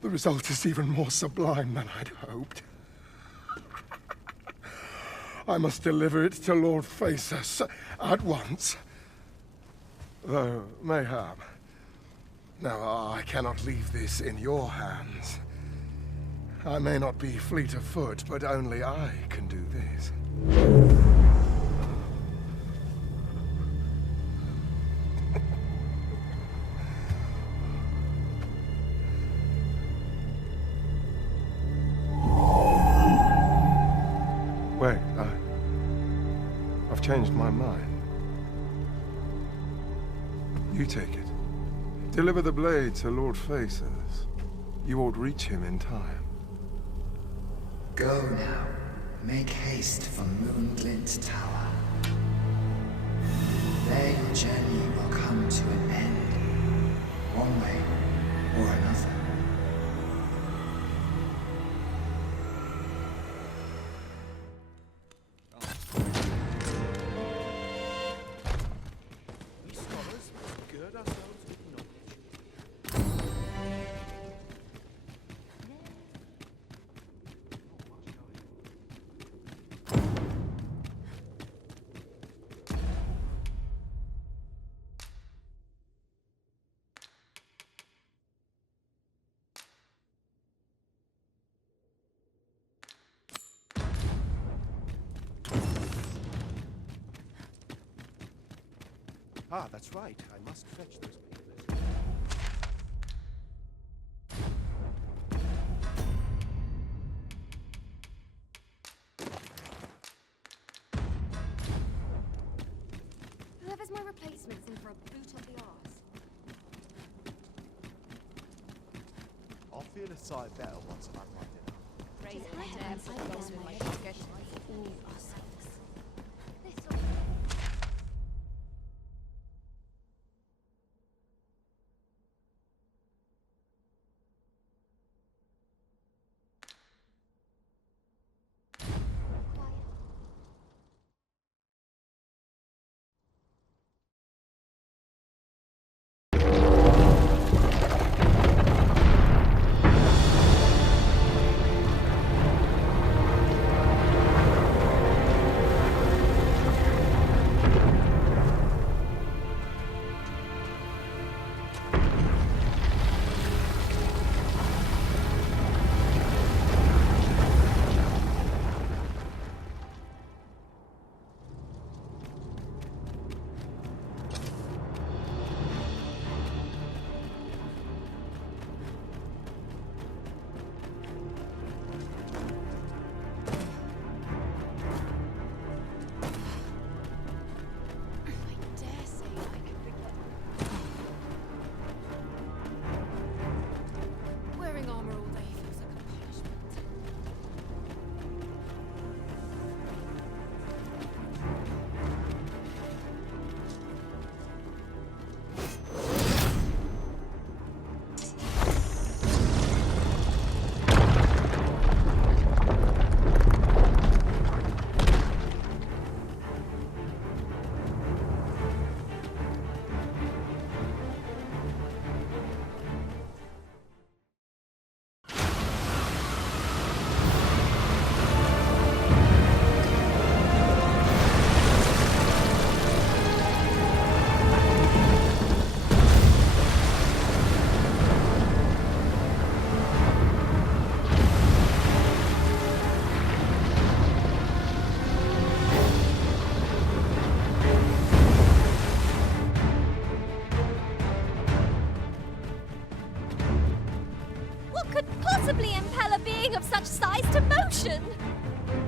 The result is even more sublime than I'd hoped. I must deliver it to Lord Phaesus at once. Though, mayhap. Now, I cannot leave this in your hands. I may not be fleet of foot, but only I can do this. Wait, I've changed my mind. You take it. Deliver the blade to Lord Phaesus. You ought reach him in time. Go now. Make haste for Moonglint Tower. There your journey will come to an end, one way or another. We scholars must gird ourselves with knowledge. Ah, that's right. I must fetch those papers. Whoever's my replacement's in for a boot up the arse. I'll feel a sight better once I've had my dinner. Raise my hands for the loss with my pocket. All ourselves. This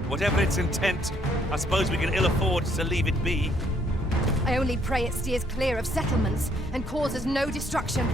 Whatever its intent, I suppose we can ill afford to leave it be. I only pray it steers clear of settlements and causes no destruction.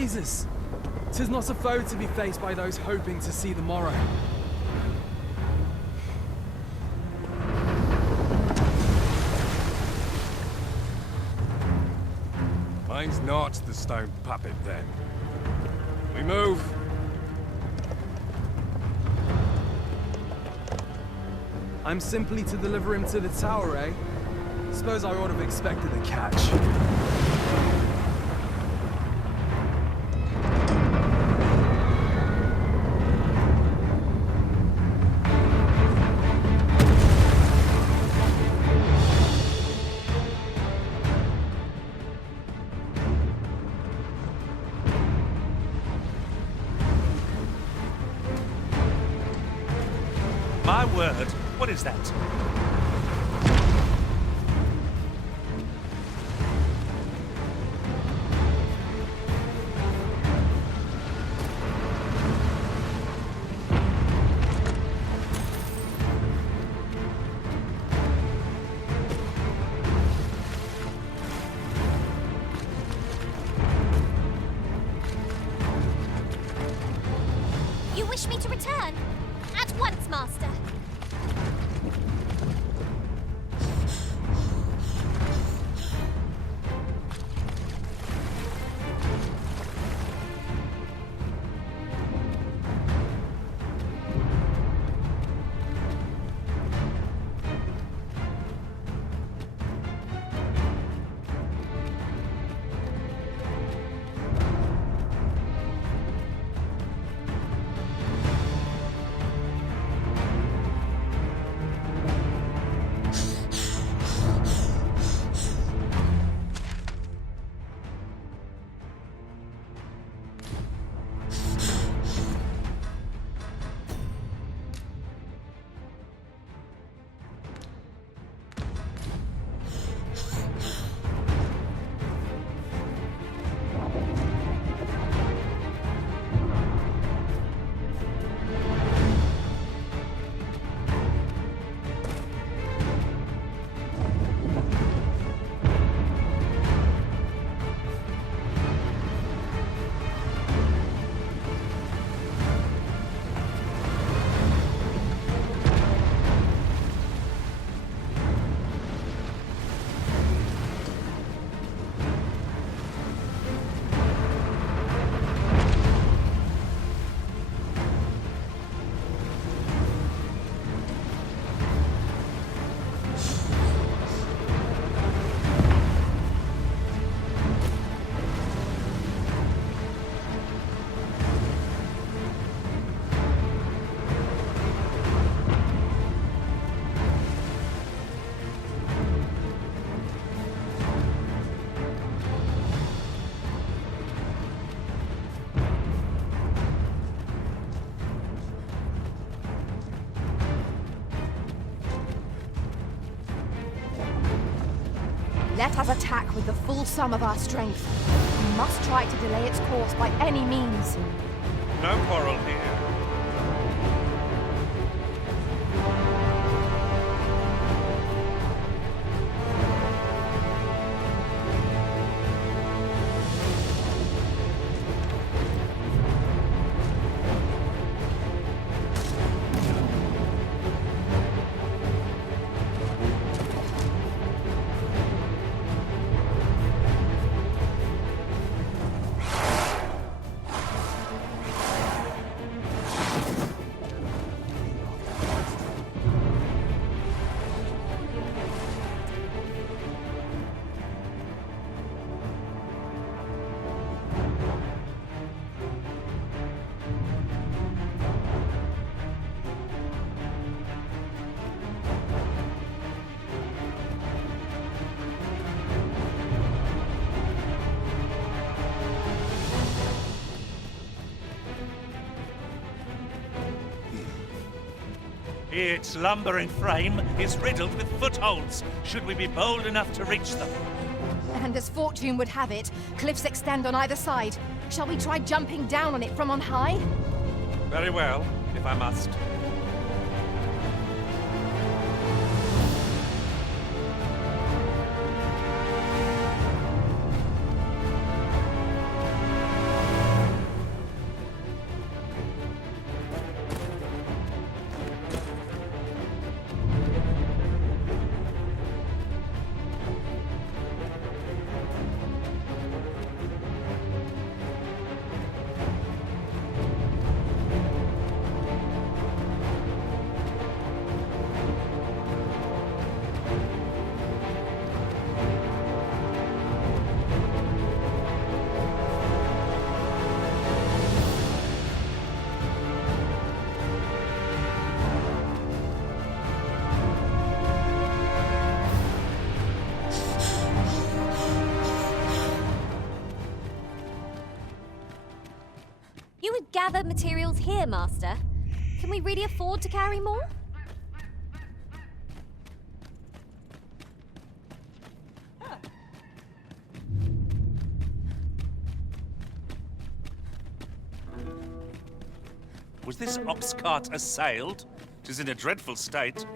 blazes! 'Tis not a foe to be faced by those hoping to see the morrow. Mine's not the stone puppet, then. We move. I'm simply to deliver him to the tower, eh? Suppose I ought have expected a catch. My word, what is that? You wish me to return? At once, Master. Let us attack with the full sum of our strength. We must try to delay its course by any means. No quarrel here. Its lumbering frame is riddled with footholds, should we be bold enough to reach them. And as fortune would have it, cliffs extend on either side. Shall we try jumping down on it from on high? Very well, if I must. You would gather materials here, Master. Can we really afford to carry more? Was this ox cart assailed? 'Tis in a dreadful state.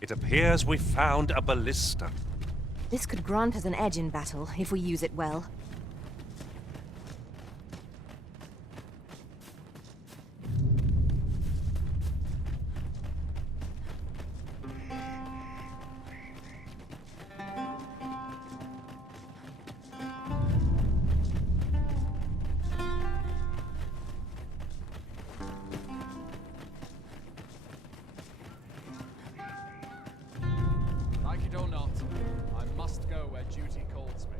It appears we found a ballista. This could grant us an edge in battle, if we use it well. Like it or not, I must go where duty calls me.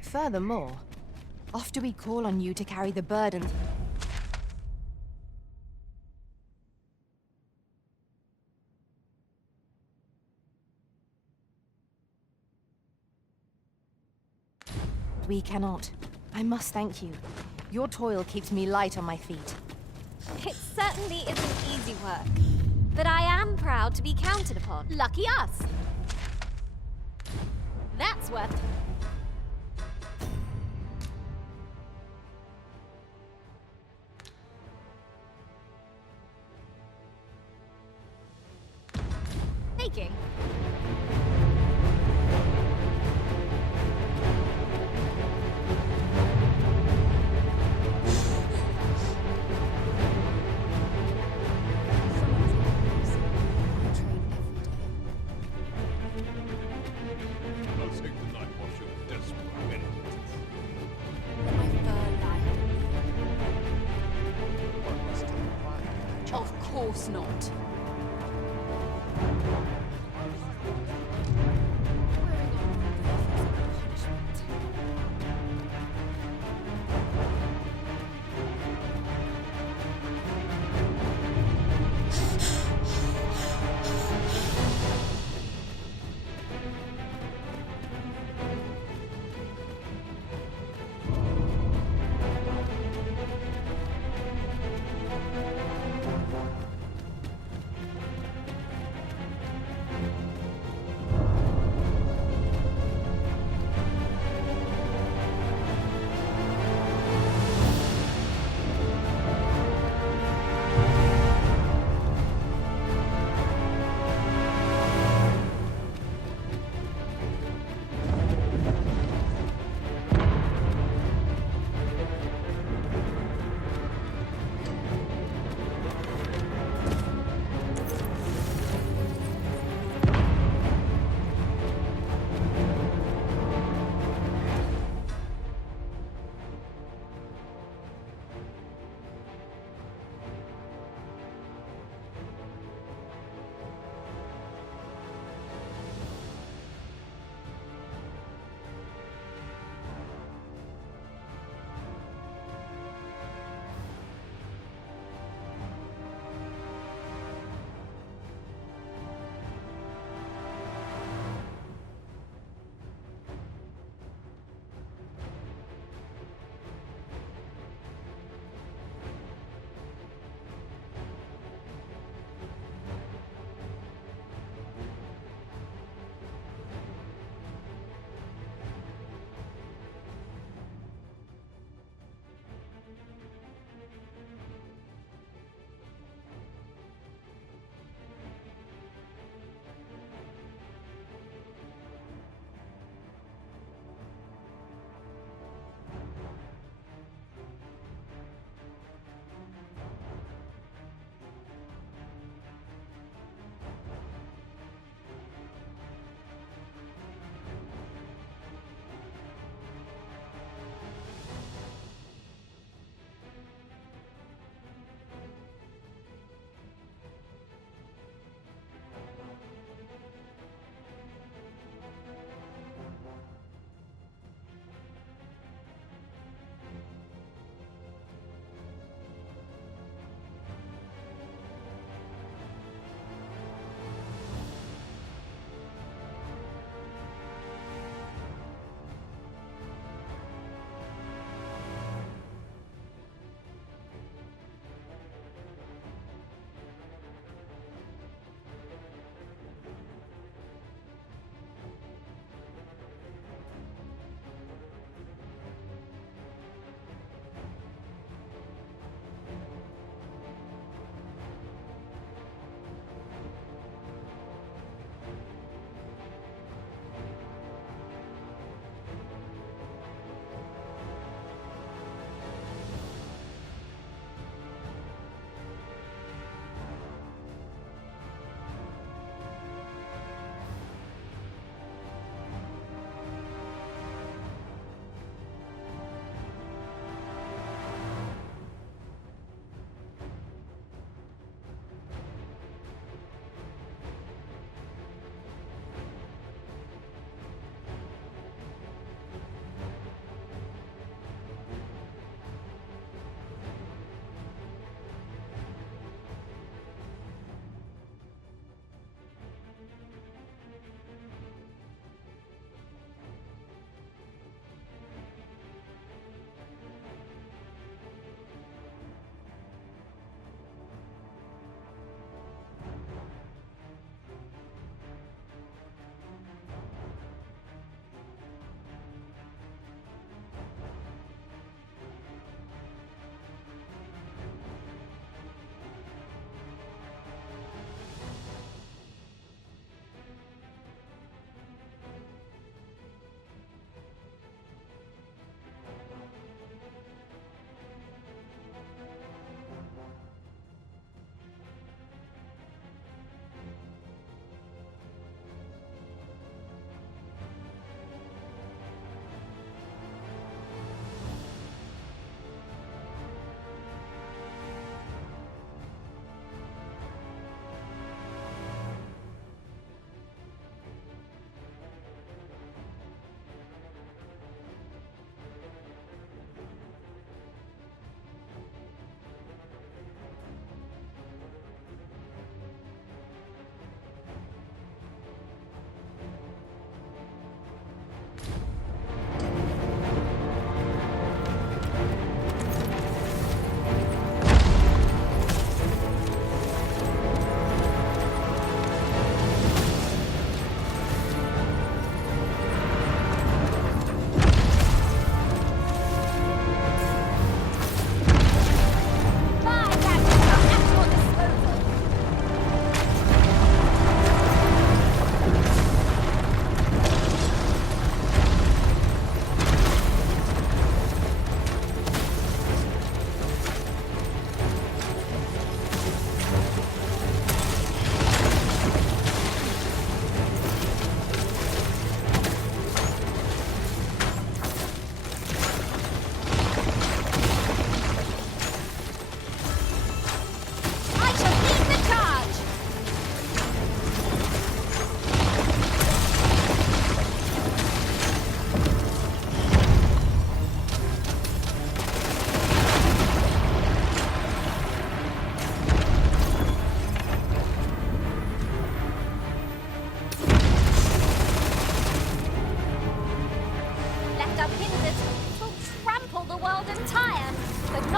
Furthermore, after we call on you to carry the burden, we cannot. I must thank you. Your toil keeps me light on my feet. It certainly isn't easy work, but I am proud to be counted upon. Lucky us! That's worth... taking. I'll take the night watch of desperate men. One must take pride in their job. Of course not.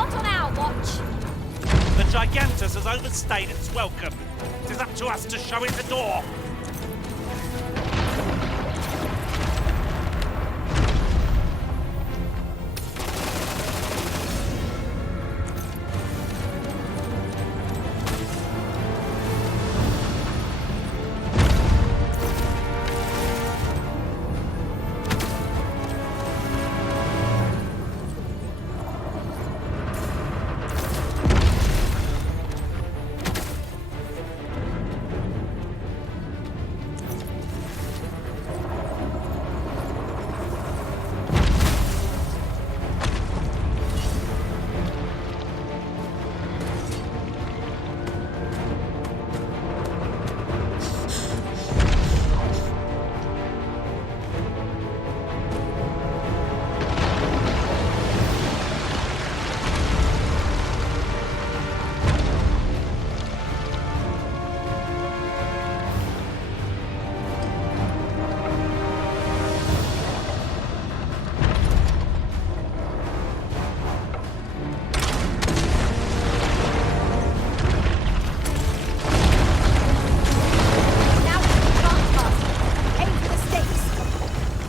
Not on our watch. The Gigantus has overstayed its welcome. It is up to us to show it the door.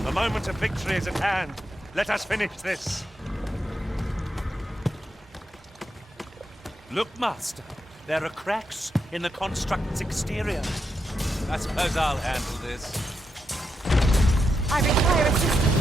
The moment of victory is at hand. Let us finish this. Look, Master. There are cracks in the construct's exterior. I suppose I'll handle this. I require assistance.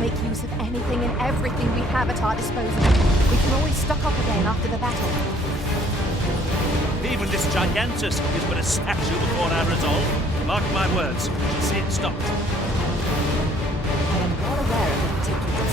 Make use of anything and everything we have at our disposal. We can always stock up again after the battle. Even this Gigantus is but a statue before our resolve. Mark my words, we shall see it stopped. I am well aware of the particulars.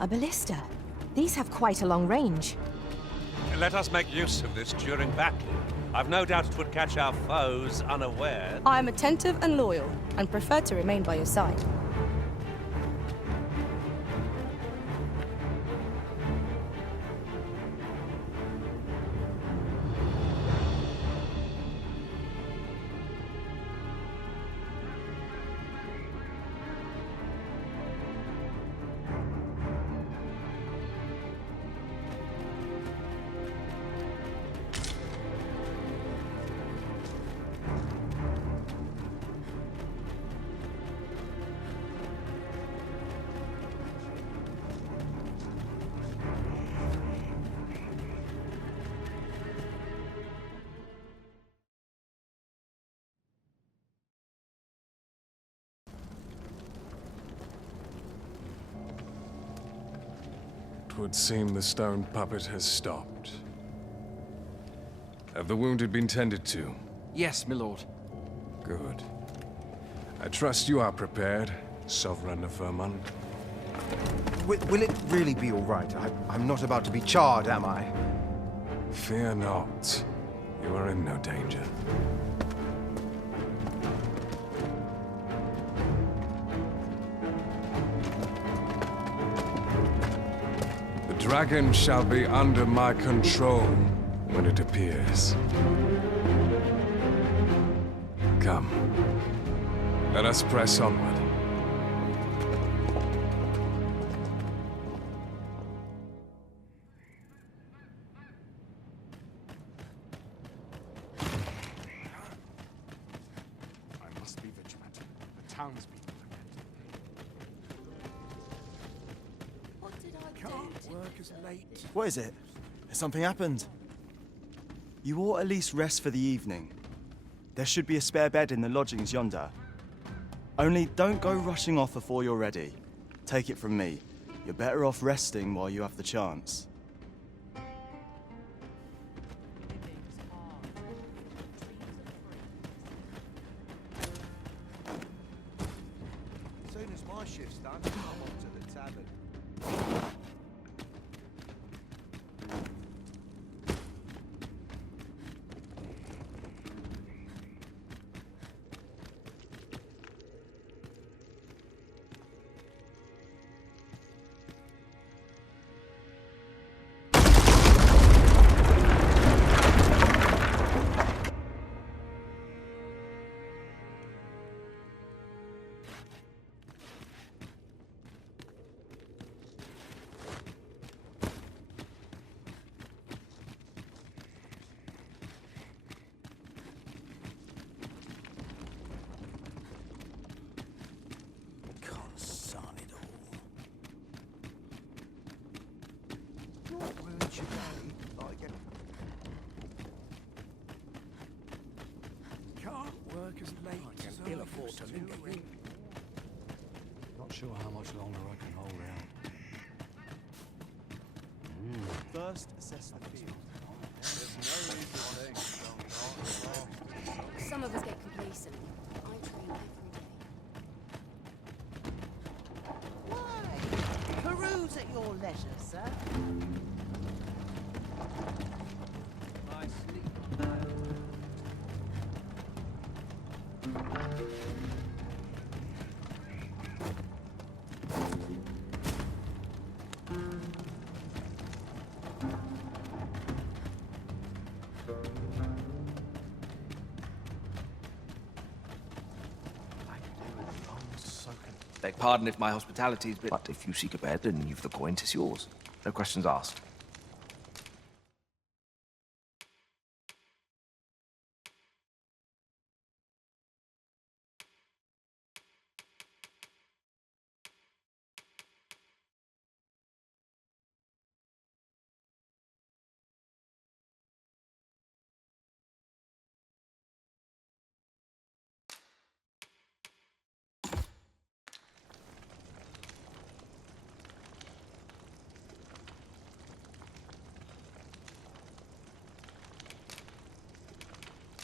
a ballista. These have quite a long range. Let us make use of this during battle. I've no doubt it would catch our foes unaware. I am attentive and loyal, and prefer to remain by your side. It would seem the stone puppet has stopped. Have the wounded been tended to? Yes, my lord. Good. I trust you are prepared, Sovereign of Vermont. Will it really be all right? I'm not about to be charred, am I? Fear not. You are in no danger. The dragon shall be under my control when it appears. Come. Let us press onward. I must be vigilant. The townspeople What did I do? can't work as late. What is it? Has something happened? You ought at least rest for the evening. There should be a spare bed in the lodgings yonder. Only don't go rushing off before you're ready. Take it from me. You're better off resting while you have the chance. As soon as my shift's done, I'm off to the tavern. Can't work as late. I can ill afford to linger here. Not sure how much longer I can hold out. First, assess the field. Some of us get complacent. I train every day. Why? Peruse at your leisure, sir. My sleep. Beg pardon if my hospitality is a bit... But if you seek a bed and you've the coin, 'tis yours. No questions asked.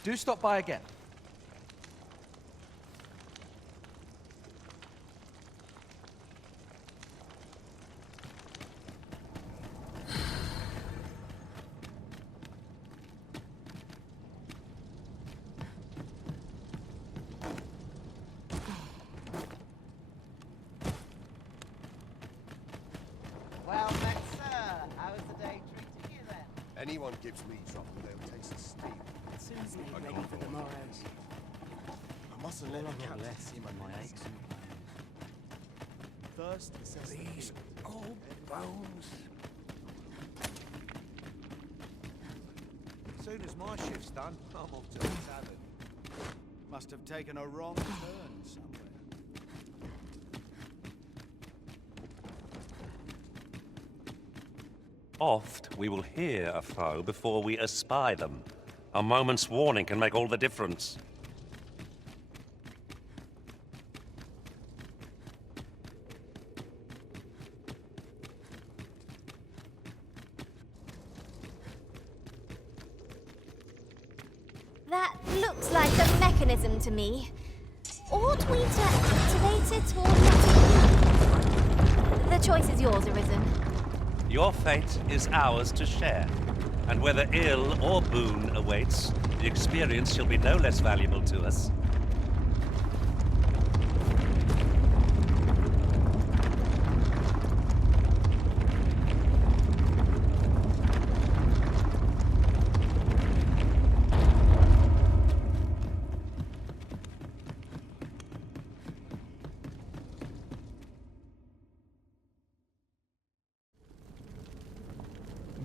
Do stop by again. anyone gives me trouble, they'll taste the steam. Soon's made ready for the morrow. I mustn't let the captain see my aches. First, assess these old bones. As soon as my shift's done, I'm off to the tavern. Must have taken a wrong turn somewhere. Oft we will hear a foe before we espy them. A moment's warning can make all the difference. That looks like a mechanism to me. Ought we to activate it or not? The choice is yours, Arisen. Your fate is ours to share. And whether ill or boon awaits, the experience shall be no less valuable to us.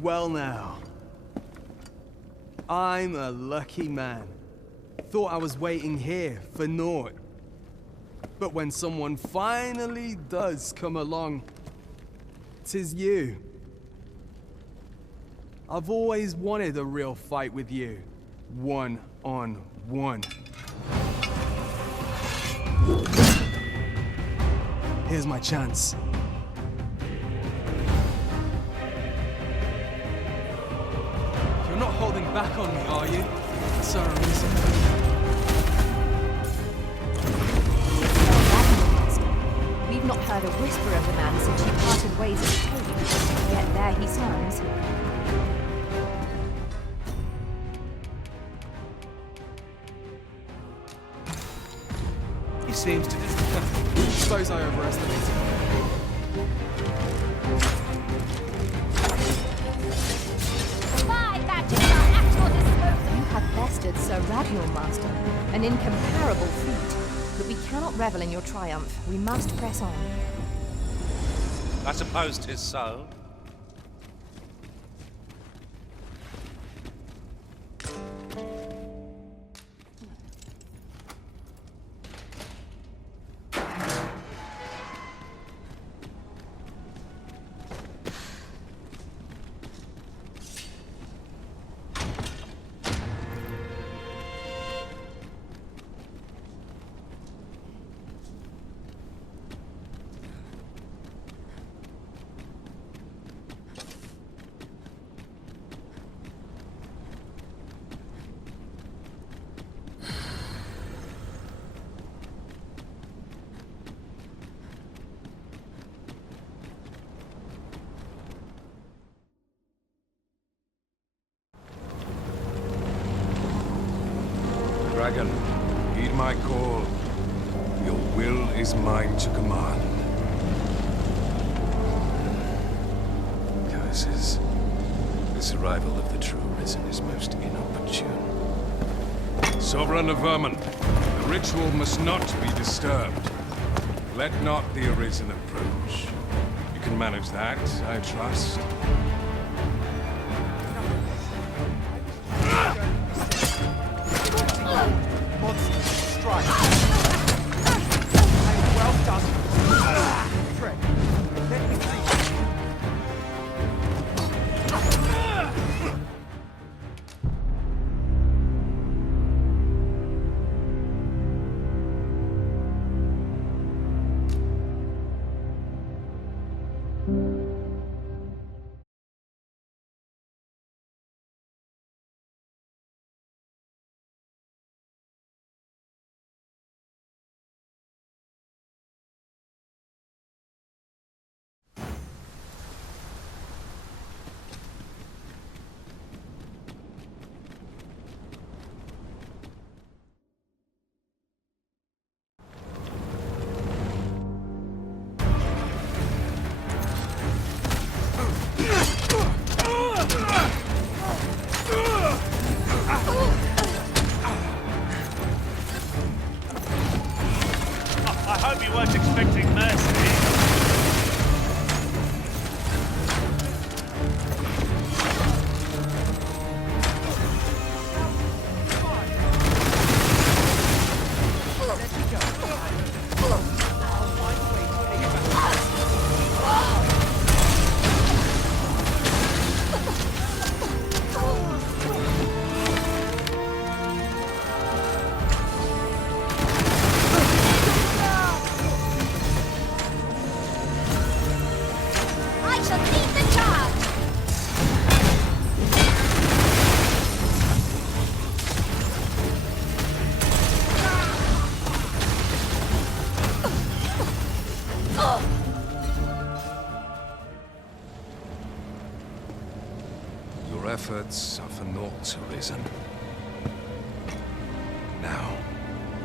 Well now. I'm a lucky man. Thought I was waiting here for naught. But when someone finally does come along, 'tis you. I've always wanted a real fight with you. One-on-one. Here's my chance. You're not holding back on me, are you, Sir Arisen? We've not heard a whisper of the man since you parted ways at the cave. Yet there he stands. He seems to suppose I overestimated him. You have bested Sir Radial, Master. An incomparable feat. But we cannot revel in your triumph. We must press on. I suppose 'tis so. Dragon, heed my call. Your will is mine to command. Curses. This arrival of the true Risen is most inopportune. Sovereign of Vermin, the ritual must not be disturbed. Let not the Arisen approach. You can manage that, I trust. Monsters strike. Well done. Trick. Let me hope you weren't expecting mercy. I shall lead the charge! Your efforts are for naught, Arisen. Now,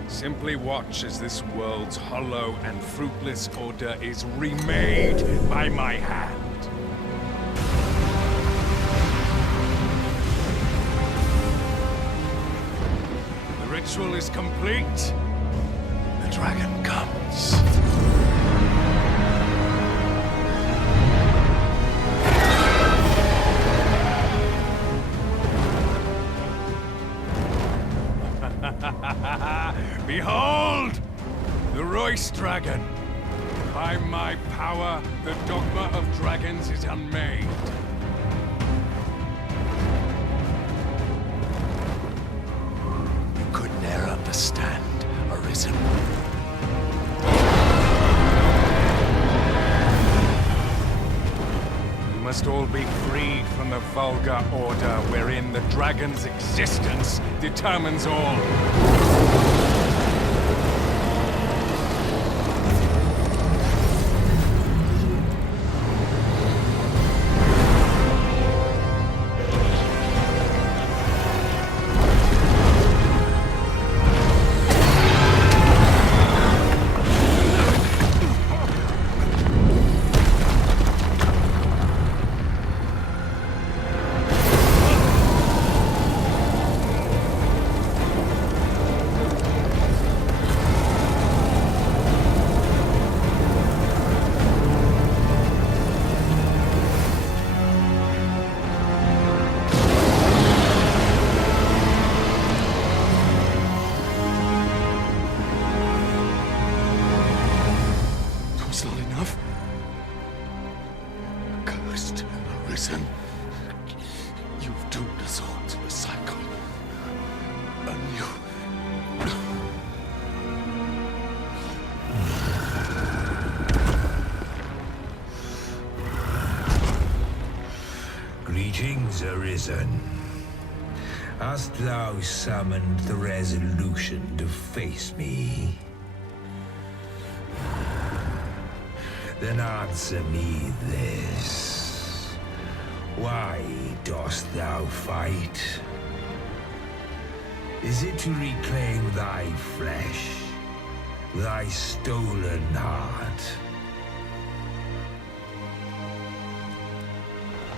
simply watch as this world's hollow and fruitless order is remade by my hand. The ritual is complete. The dragon comes. Behold! The Royce Dragon! By my power, the Dogma of Dragons is unmade. You could ne'er understand, Arisen. You must all be freed from the vulgar order wherein the dragon's existence determines all. Arisen, you've doomed us all to a cycle. Greetings, Arisen. Hast thou summoned the resolution to face me? Then answer me this. Why dost thou fight? Is it to reclaim thy flesh, thy stolen heart?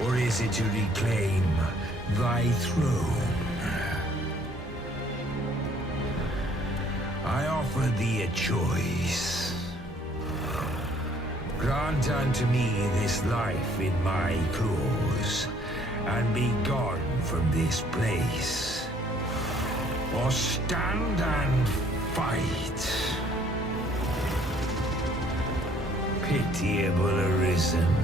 Or is it to reclaim thy throne? I offer thee a choice. Grant unto me this life in my claws, and be gone from this place. Or stand and fight. Pitiable Arisen.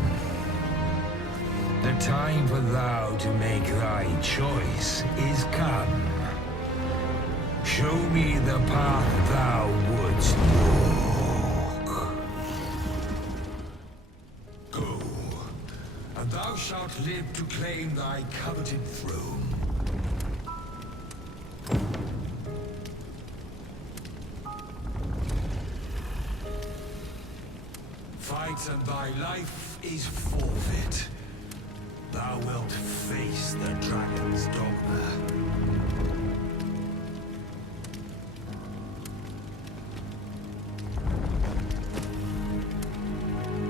The time for thou to make thy choice is come. Show me the path thou wouldst walk. Go, and thou shalt live to claim thy coveted throne. Fight and thy life is forfeit. Thou wilt face the dragon's dogma.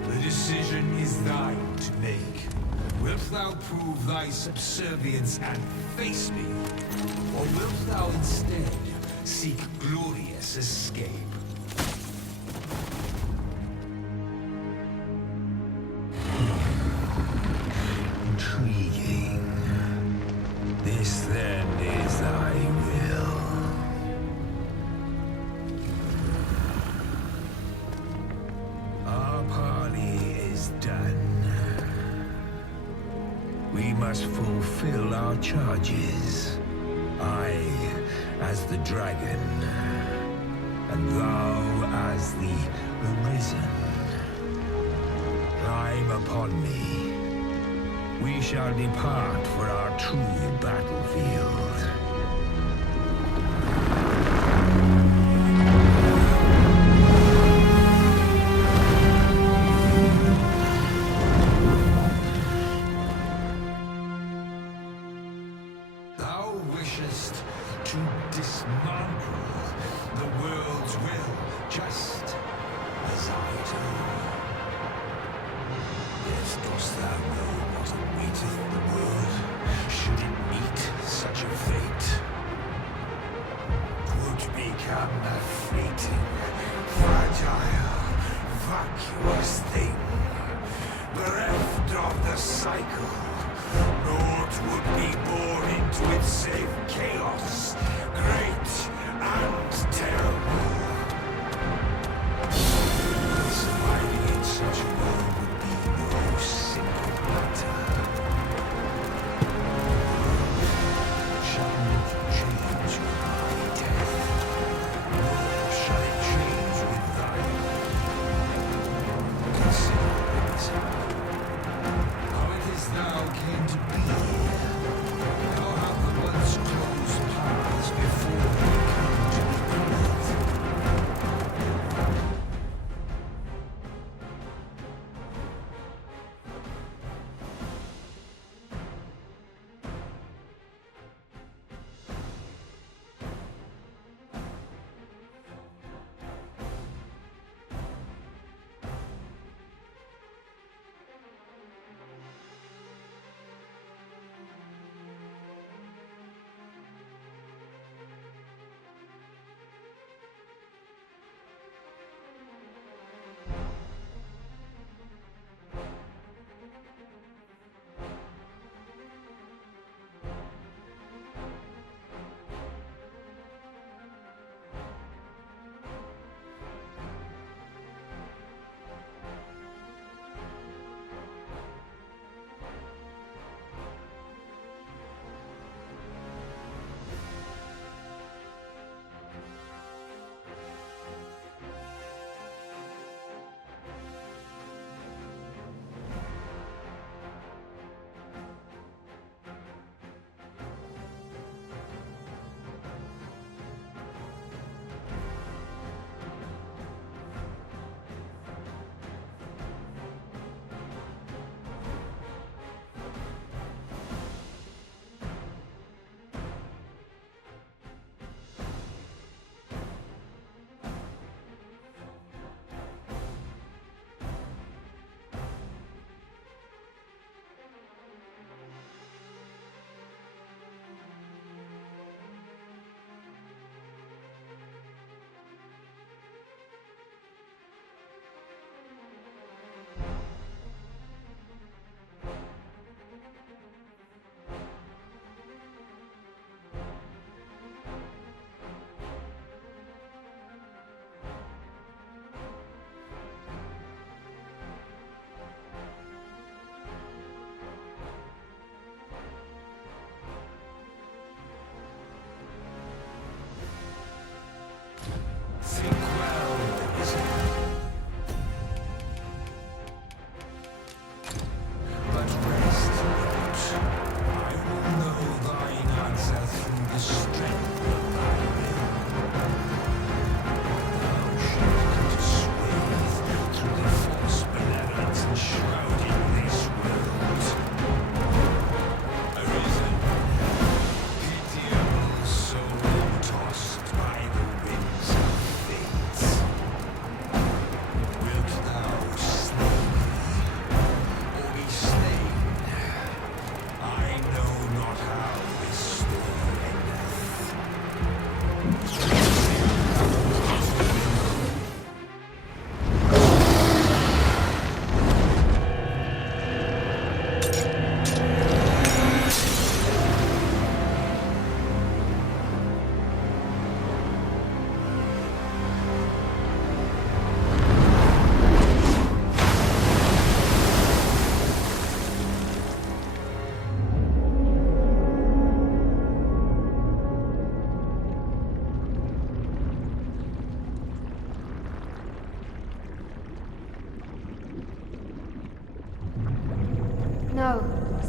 The decision is thine to make. Wilt thou prove thy subservience and face me? Or wilt thou instead seek glorious escape? This then is thy will. Our parley is done. We must fulfill our charges. I as the dragon, and thou as the arisen. Climb upon me. We shall depart for our true battlefield. Thou wishest to dismantle the world's will, just as I do. Yet dost thou know what awaiteth the world, should it meet such a fate?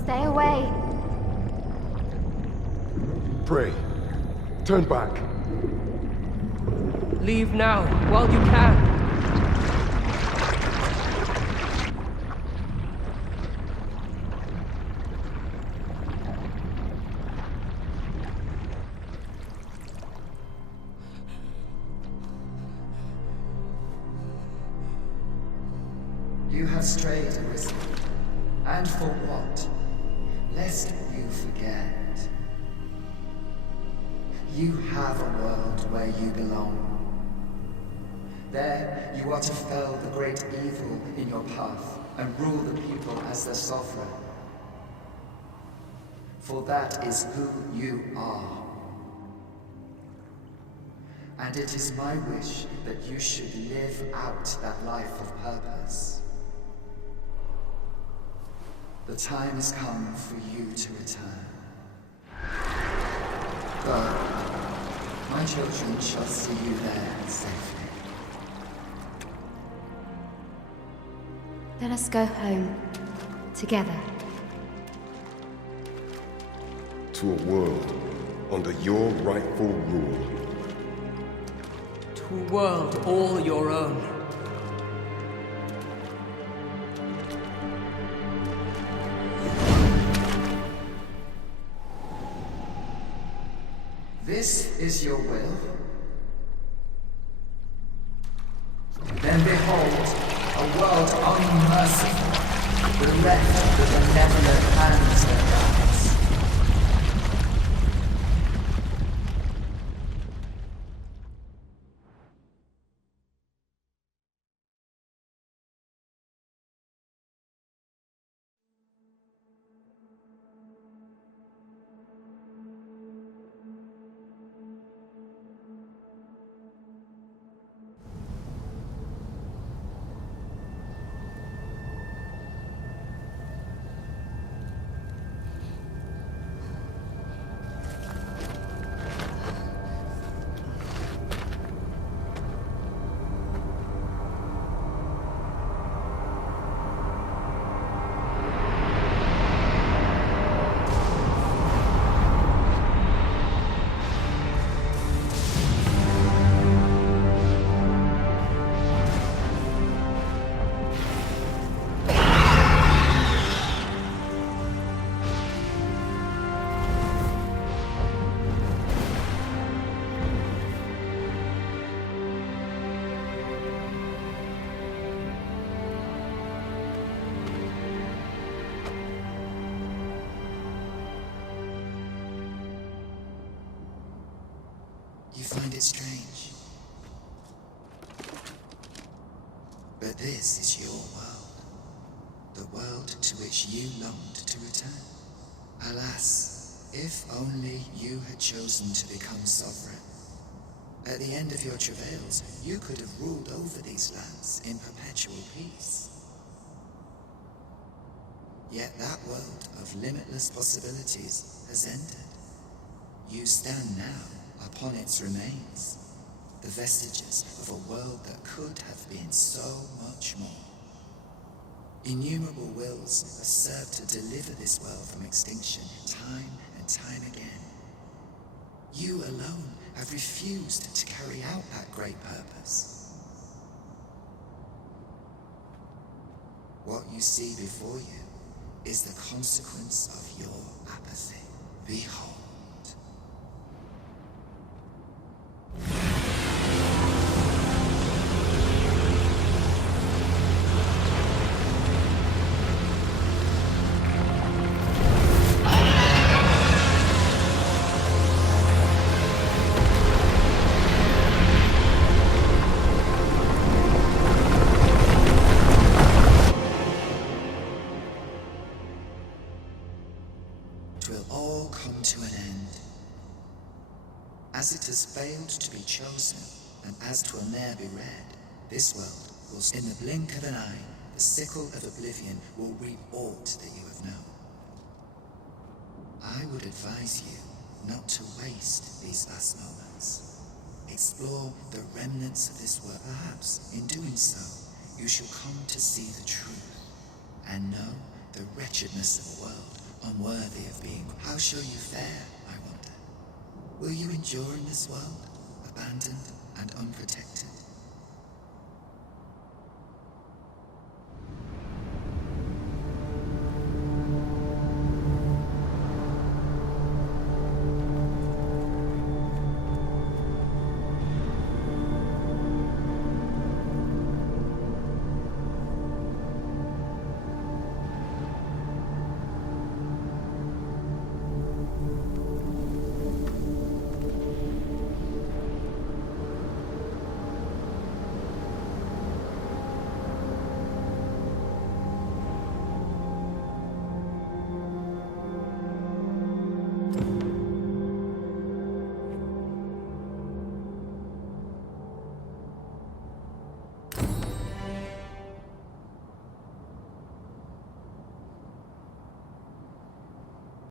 Stay away. Pray. Turn back. Leave now, while you can. You have strayed, Arisen. And for what? Lest you forget. You have a world where you belong. There, you are to fell the great evil in your path and rule the people as their sovereign. For that is who you are. And it is my wish that you should live out that life of purpose. The time has come for you to return. Go. My children shall see you there safely. Let us go home. Together. To a world under your rightful rule. To a world all your own. This is your will? Then behold, a world unmerciful, bereft the benevolent hands that guides. You find it strange. But this is your world. The world to which you longed to return. Alas, if only you had chosen to become sovereign. At the end of your travails, you could have ruled over these lands in perpetual peace. Yet that world of limitless possibilities has ended. You stand now upon its remains, the vestiges of a world that could have been so much more. Innumerable wills have served to deliver this world from extinction time and time again. You alone have refused to carry out that great purpose. What you see before you is the consequence of your apathy. Behold. As it has failed to be chosen, and as 'twill ne'er be read, this world will, in the blink of an eye, the sickle of oblivion will reap aught that you have known. I would advise you not to waste these last moments. Explore the remnants of this world. Perhaps, in doing so, you shall come to see the truth, and know the wretchedness of a world unworthy of being. How shall you fare, I wonder? Will you endure in this world, abandoned and unprotected?